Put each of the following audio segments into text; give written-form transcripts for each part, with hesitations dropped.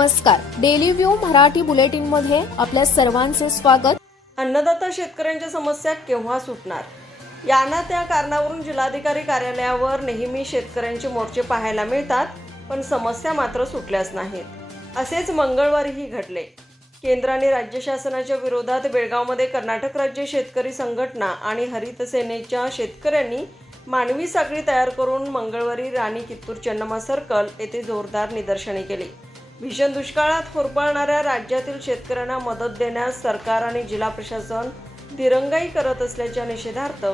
नमस्कार, daily view Marathi bulletin मध्ये आपल्या सर्वांचे स्वागत। अन्नदाता शेतकऱ्यांच्या समस्या केव्हा सुटणार या ना त्या कारणावरून जिल्हाधिकारी कार्यालयावर नेहमी शेतकऱ्यांचे मोर्चे पाहायला मिळतात, पण समस्या मात्र सुटल्याच नाहीत। असेच मंगळवारीही घडले। केंद्र आणि राज्य शासनाच्या विरोधात बेळगावमध्ये कर्नाटक राज्य शेतकरी संघटना आणि हरित सेनेच्या शेतकऱ्यांनी मानवी साखळी तयार करून मंगळवारी राणी कित्तूर चन्नम्मा सर्कल येथे जोरदार निदर्शने केली। भीषण दुष्काळात होरपळणाऱ्या राज्यातील शेतकऱ्यांना मदत देण्यास सरकार आणि जिल्हा प्रशासन दिरंगाई करत असल्याच्या निषेधार्थ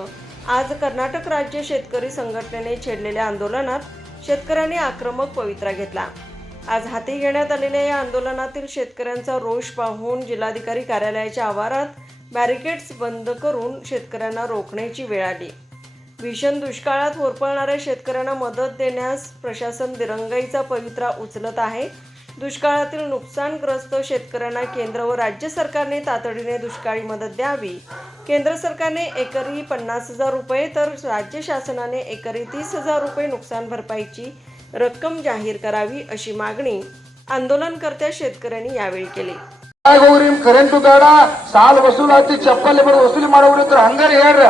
आज कर्नाटक राज्य शेतकरी संघटनेने छेडलेल्या आंदोलनात शेतकऱ्यांनी आक्रमक पवित्रा घेतला। आज हाती घेण्यात आलेल्या या आंदोलनातील शेतकऱ्यांचा रोष पाहून जिल्हाधिकारी कार्यालयाच्या आवारात बॅरिकेड्स बंद करून शेतकऱ्यांना रोखण्याची वेळ आली। भीषण दुष्काळात होरपळणाऱ्या शेतकऱ्यांना मदत देण्यास प्रशासन दिरंगाईचा पवित्रा उचलत आहे। दुष्काळातील नुकसानग्रस्त शेतकऱ्यांना केंद्र व राज्य सरकारने तातडीने दुष्काळी मदत द्यावी। केंद्र सरकारने एकरी 50,000 रुपये तर राज्य शासनाने एकरी 30,000 रुपये नुकसान भरपाईची रक्कम जाहीर करावी अशी मागणी आंदोलनकर्त्या शेतकऱ्यांनी यावेळी केली। ಕರೆಂಟು ಬೇಡ, ಸಾಲ ವಸೂಲಾತಿ ಚಪ್ಪಲಿ ಬಡ ವಸೂಲಿ ಮಾಡೋರು ಇದ್ರು ಹಂಗಾರ ಹೇಳ್ರ,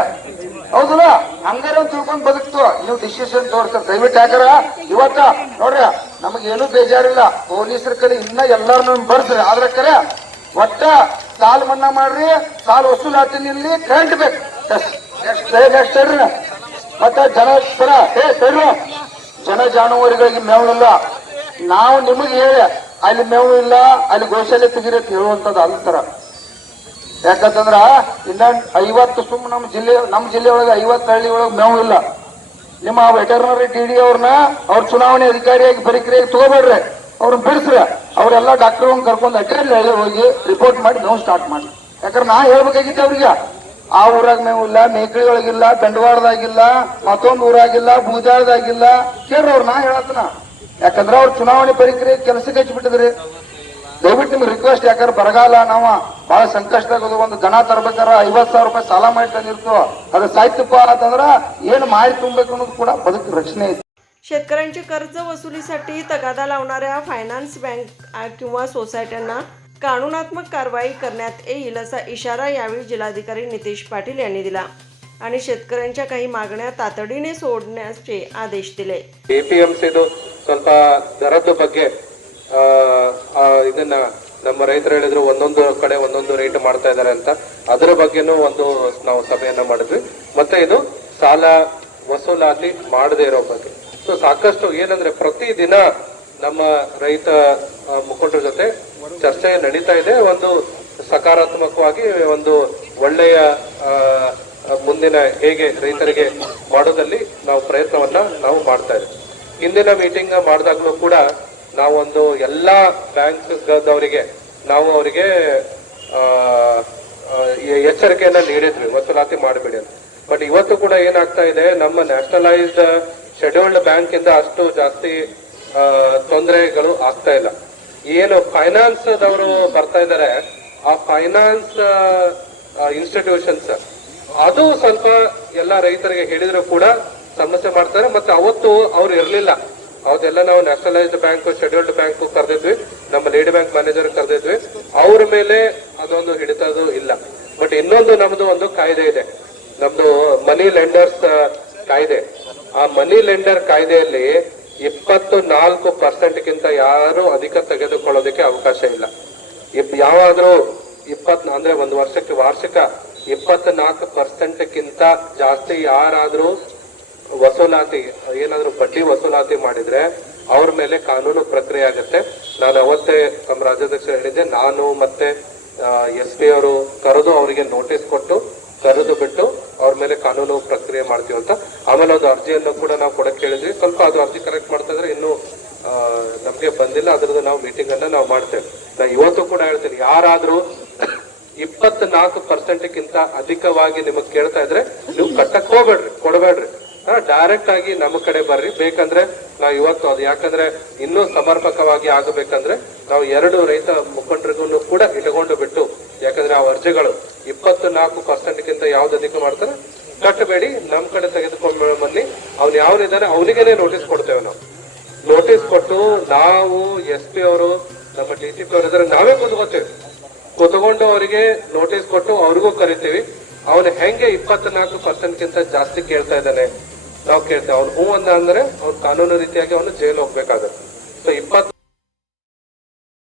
ಹೌದಲ್ಲ? ಹಂಗಾರ ತಿಳ್ಕೊಂಡ್ ಬದುಕ್ತು ನೀವು ಡಿಸಿಷನ್ ತೋರ್ಸ್ತಾರ ದಯವಿಟ್ಟು ಯಾಕಾರ ಇವತ್ತ ನೋಡ್ರಿ ನಮಗೇನು ಬೇಜಾರಿಲ್ಲ, ಪೊಲೀಸರ ಕಡೆ ಇನ್ನ ಎಲ್ಲಾರನ್ನು ಬರ್ಸ್ರಿ, ಆದ್ರೆ ಕರೆ ಒಟ್ಟ ಸಾಲ ಮನ್ನಾ ಮಾಡ್ರಿ, ಸಾಲ ವಸೂಲಾತಿ ನಿಲ್ಲಿ, ಕರೆಂಟ್ ಬೇಕು ನೆಕ್ಸ್ಟ್ ಮತ್ತ ಜನ ಪರ ಜನ ಜಾನುವಾರುಗಳಿಗೆ ಮೇವಿಲ್ಲ, ನಾವು ನಿಮಗೆ ಹೇಳಿ ಅಲ್ಲಿ ಮೇವು ಇಲ್ಲ ಅಲ್ಲಿ ಗೋಶಾಲೆ ತೆಗಿರತ್ ಹೇಳುವಂತದ್ದು ಅಂತರ। ಯಾಕಂತಂದ್ರ ಇನ್ನ 50 ಸುಮ್ ನಮ್ಮ ಜಿಲ್ಲೆ ಒಳಗೆ 50 ಹಳ್ಳಿ ಒಳಗೆ ಮೇವು ಇಲ್ಲ। ನಿಮ್ಮ ವೆಟರ್ನರಿ ಟಿಡಿ ಅವ್ರನ್ನ ಅವ್ರ ಚುನಾವಣೆ ಅಧಿಕಾರಿಯಾಗಿ ಬರೀಕರಿಯಾಗಿ ತಗೋಬೇಡ್ರಿ, ಅವ್ರನ್ನ ಬಿಡಿಸ್ರಿ, ಅವರೆಲ್ಲ ಡಾಕ್ಟರ್ ಕರ್ಕೊಂಡು ಅಡ್ಡಲ್ಲಿ ಹೋಗಿ ರಿಪೋರ್ಟ್ ಮಾಡಿ ಮೇವು ಸ್ಟಾರ್ಟ್ ಮಾಡಿ। ಯಾಕಂದ್ರೆ ನಾ ಹೇಳ್ಬೇಕಾಗಿತ್ತು ಅವ್ರಿಗೆ, ಆ ಊರಾಗ ಮೇವು ಇಲ್ಲ, ಮೇಕಳಿ ಒಳಗಿಲ್ಲ, ದಂಡವಾಳದಾಗಿಲ್ಲ, ಮತ್ತೊಂದು ಊರಾಗಿಲ್ಲ, ಬೂದಾಳದಾಗಿಲ್ಲ, ಕೇಳ್ರಿ ಅವ್ರು ನಾ ಹೇಳತ್ತನ। ಯಾಕಂದ್ರೆ ಅವ್ರ ಚುನಾವಣೆ ಪ್ರಕ್ರಿಯೆ ಕೆಲಸಕ್ಕೆ ಹಚ್ಚಿಬಿಟ್ಟಿದ್ರಿ। ದಯವಿಟ್ಟು ನಿಮ್ಗೆ ರಿಕ್ವೆಸ್ಟ್, ಯಾಕಂದ್ರೆ ಬರಗಾಲ ನಾವು ಬಹಳ ಸಂಕಷ್ಟದಾಗ ಒಂದು ದನ ತರಬೇಕಾರ 50,000 ರೂಪಾಯಿ ಸಾಲ ಮಾಡಿ ತಂದಿರ್ತು, ಅದು ಸಾಹಿತ್ಯಪ್ಪ ಅಂತಂದ್ರ ಏನು ಮಾಡಿ ತುಂಬಬೇಕು ಅನ್ನೋದು ಕೂಡ ಬದುಕು ರಕ್ಷಣೆ ಐತಿ। शेतकऱ्यांचे कर्ज वसुलीसाठी तगादा लावणाऱ्या फायनान्स बँक किंवा सोसायट्यांना कानूनात्मक कारवाई करण्यात येईल असा इशारा यावेळी जिल्हाधिकारी नितेश पाटील यांनी दिला आणि शेतकऱ्यांच्या काही मागण्या तातडीने सोडण्याचे आदेश दिले। ಎಪಿಎಂಸಿದು ಸ್ವಲ್ಪ ದರದ ಬಗ್ಗೆ ಇದನ್ನ ನಮ್ಮ ರೈತರು ಹೇಳಿದ್ರು, ಒಂದೊಂದು ಕಡೆ ಒಂದೊಂದು ರೇಟ್ ಮಾಡ್ತಾ ಇದ್ದಾರೆ ಅಂತ, ಅದರ ಬಗ್ಗೆನೂ ಒಂದು ನಾವು ಸಭೆಯನ್ನ ಮಾಡಿದ್ವಿ। ಮತ್ತೆ ಇದು ಸಾಲ ವಸೂಲಾತಿ ಮಾಡದೇ ಇರೋ ಬಗ್ಗೆ ಸಾಕಷ್ಟು ಏನಂದ್ರೆ ಪ್ರತಿದಿನ ನಮ್ಮ ರೈತ ಮುಖಂಡರ ಜೊತೆ ಚರ್ಚೆ ನಡೀತಾ ಇದೆ। ಒಂದು ಸಕಾರಾತ್ಮಕವಾಗಿ ಒಂದು ಒಳ್ಳೆಯ ಮುಂದಿನ ಹೇಗೆ ರೈತರಿಗೆ ಮಾಡೋದಲ್ಲಿ ನಾವು ಪ್ರಯತ್ನವನ್ನ ನಾವು ಮಾಡ್ತಾ ಇದ್ದೀವಿ। ಹಿಂದಿನ ಮೀಟಿಂಗ್ ಮಾಡಿದಾಗಲೂ ಕೂಡ ನಾವೊಂದು ಎಲ್ಲಾ ಬ್ಯಾಂಕ್ದವರಿಗೆ ನಾವು ಅವರಿಗೆ ಎಚ್ಚರಿಕೆಯನ್ನ ನೀಡಿದ್ವಿ, ವಸೂಲಾತಿ ಮಾಡಬೇಡಿ ಅಂತ। ಬಟ್ ಇವತ್ತು ಕೂಡ ಏನಾಗ್ತಾ ಇದೆ, ನಮ್ಮ ನ್ಯಾಷನಲೈಸ್ಡ್ ಶೆಡ್ಯೂಲ್ಡ್ ಬ್ಯಾಂಕ್ ಇಂದ ಅಷ್ಟು ಜಾಸ್ತಿ ತೊಂದರೆಗಳು ಆಗ್ತಾ ಇಲ್ಲ। ಏನು ಫೈನಾನ್ಸ್ ದವರು ಬರ್ತಾ ಇದ್ದಾರೆ, ಆ ಫೈನಾನ್ಸ್ ಇನ್ಸ್ಟಿಟ್ಯೂಷನ್ಸ್ ಅದು ಸ್ವಲ್ಪ ಎಲ್ಲ ರೈತರಿಗೆ ಹೇಳಿದ್ರು ಕೂಡ ಸಮಸ್ಯೆ ಮಾಡ್ತಾರೆ। ಮತ್ತೆ ಅವತ್ತು ಅವ್ರು ಇರ್ಲಿಲ್ಲ, ಅವತ್ತೆಲ್ಲ ನಾವು ನ್ಯಾಷನಲೈಸ್ಡ್ ಬ್ಯಾಂಕ್ ಶೆಡ್ಯೂಲ್ಡ್ ಬ್ಯಾಂಕ್ ಕರೆದಿದ್ವಿ, ನಮ್ಮ ಲೇಡಿ ಬ್ಯಾಂಕ್ ಮ್ಯಾನೇಜರ್ ಕರೆದಿದ್ವಿ, ಅವ್ರ ಮೇಲೆ ಅದೊಂದು ಹಿಡಿತದು ಇಲ್ಲ। ಬಟ್ ಇನ್ನೊಂದು ನಮ್ದು ಒಂದು ಕಾಯ್ದೆ ಇದೆ, ನಮ್ದು ಮನಿ ಲೆಂಡರ್ಸ್ ಕಾಯ್ದೆ। ಆ ಮನಿ ಲೆಂಡರ್ ಕಾಯ್ದೆಯಲ್ಲಿ 24% ಯಾರು ಅಧಿಕ ತೆಗೆದುಕೊಳ್ಳೋದಕ್ಕೆ ಅವಕಾಶ ಇಲ್ಲ। ಯಾವಾದ್ರೂ 20 ಅಂದ್ರೆ ಒಂದು ವರ್ಷಕ್ಕೆ ವಾರ್ಷಿಕ 24% ಜಾಸ್ತಿ ಯಾರಾದ್ರೂ ವಸೂಲಾತಿ ಏನಾದ್ರೂ ಬಡ್ಡಿ ವಸೂಲಾತಿ ಮಾಡಿದ್ರೆ ಅವ್ರ ಮೇಲೆ ಕಾನೂನು ಪ್ರಕ್ರಿಯೆ ಆಗುತ್ತೆ। ನಾನು ಅವತ್ತೇ ನಮ್ಮ ರಾಜ್ಯಾಧ್ಯಕ್ಷ ಹೇಳಿದ್ದೆ, ನಾನು ಮತ್ತೆ SP ಅವರು ಕರೆದು ಅವರಿಗೆ ನೋಟಿಸ್ ಕೊಟ್ಟು ಕರೆದು ಬಿಟ್ಟು ಅವ್ರ ಮೇಲೆ ಕಾನೂನು ಪ್ರಕ್ರಿಯೆ ಮಾಡ್ತೀವಿ ಅಂತ। ಆಮೇಲೆ ಒಂದು ಅರ್ಜಿಯನ್ನು ಕೂಡ ನಾವು ಕೊಡಕ್ಕೆ ಹೇಳಿದ್ವಿ, ಸ್ವಲ್ಪ ಅದು ಅರ್ಜಿ ಕರೆಕ್ಟ್ ಮಾಡ್ತಾ ಇದ್ರೆ ಇನ್ನೂ ನಮ್ಗೆ ಬಂದಿಲ್ಲ, ಅದ್ರದ್ದು ನಾವು ಮೀಟಿಂಗ್ ಅನ್ನ ನಾವು ಮಾಡ್ತೇವೆ। ನಾ ಇವತ್ತು ಕೂಡ ಹೇಳ್ತೀನಿ, ಯಾರಾದ್ರೂ 24% ಅಧಿಕವಾಗಿ ನಿಮಗ್ ಕೇಳ್ತಾ ಇದ್ರೆ ನೀವು ಕಟ್ಟಕ್ ಹೋಗ್ಬೇಡ್ರಿ, ಕೊಡಬೇಡ್ರಿ, ಡೈರೆಕ್ಟ್ ಆಗಿ ನಮ್ಮ ಕಡೆ ಬರ್ರಿ। ಬೇಕಂದ್ರೆ ನಾವು ಇವತ್ತು ಅದು ಯಾಕಂದ್ರೆ ಇನ್ನೂ ಸಮರ್ಪಕವಾಗಿ ಆಗಬೇಕಂದ್ರೆ ನಾವು 2 ರೈತ ಮುಖಂಡರಿಗೂ ಕೂಡ ಇಟ್ಕೊಂಡು ಬಿಟ್ಟು, ಯಾಕಂದ್ರೆ ಆ ಅರ್ಜಿಗಳು 24% ಯಾವ್ದು ಅಧಿಕ ಮಾಡ್ತಾರೆ ಕಟ್ಟಬೇಡಿ, ನಮ್ ಕಡೆ ತೆಗೆದುಕೊಂಡು ಬನ್ನಿ, ಅವ್ನು ಯಾವನಿದ್ದಾನೆ ಅವನಿಗೇನೆ ನೋಟಿಸ್ ಕೊಡ್ತೇವೆ ನಾವು। ನೋಟಿಸ್ ಕೊಟ್ಟು ನಾವು SP ಅವರು ನಮ್ಮ DCP ಅವರಿದ್ರೆ ನಾವೇ ಕೂತ್ಕೊಂಡು ಅವರಿಗೆ ನೋಟಿಸ್ ಕೊಟ್ಟು ಅವ್ರಿಗೂ ಕರಿತೀವಿ. ಅವನು ಹೆಂಗೆ 24% ಜಾಸ್ತಿ ಕೇಳ್ತಾ ಇದ್ದಾನೆ ನಾವು ಕೇಳ್ತೇವೆ. ಅವ್ನು ಹೂ ಅಂದ ಅಂದ್ರೆ ಅವ್ನು ಕಾನೂನು ರೀತಿಯಾಗಿ ಅವನು ಜೈಲು ಹೋಗ್ಬೇಕಾಗುತ್ತೆ. ಸೊ 20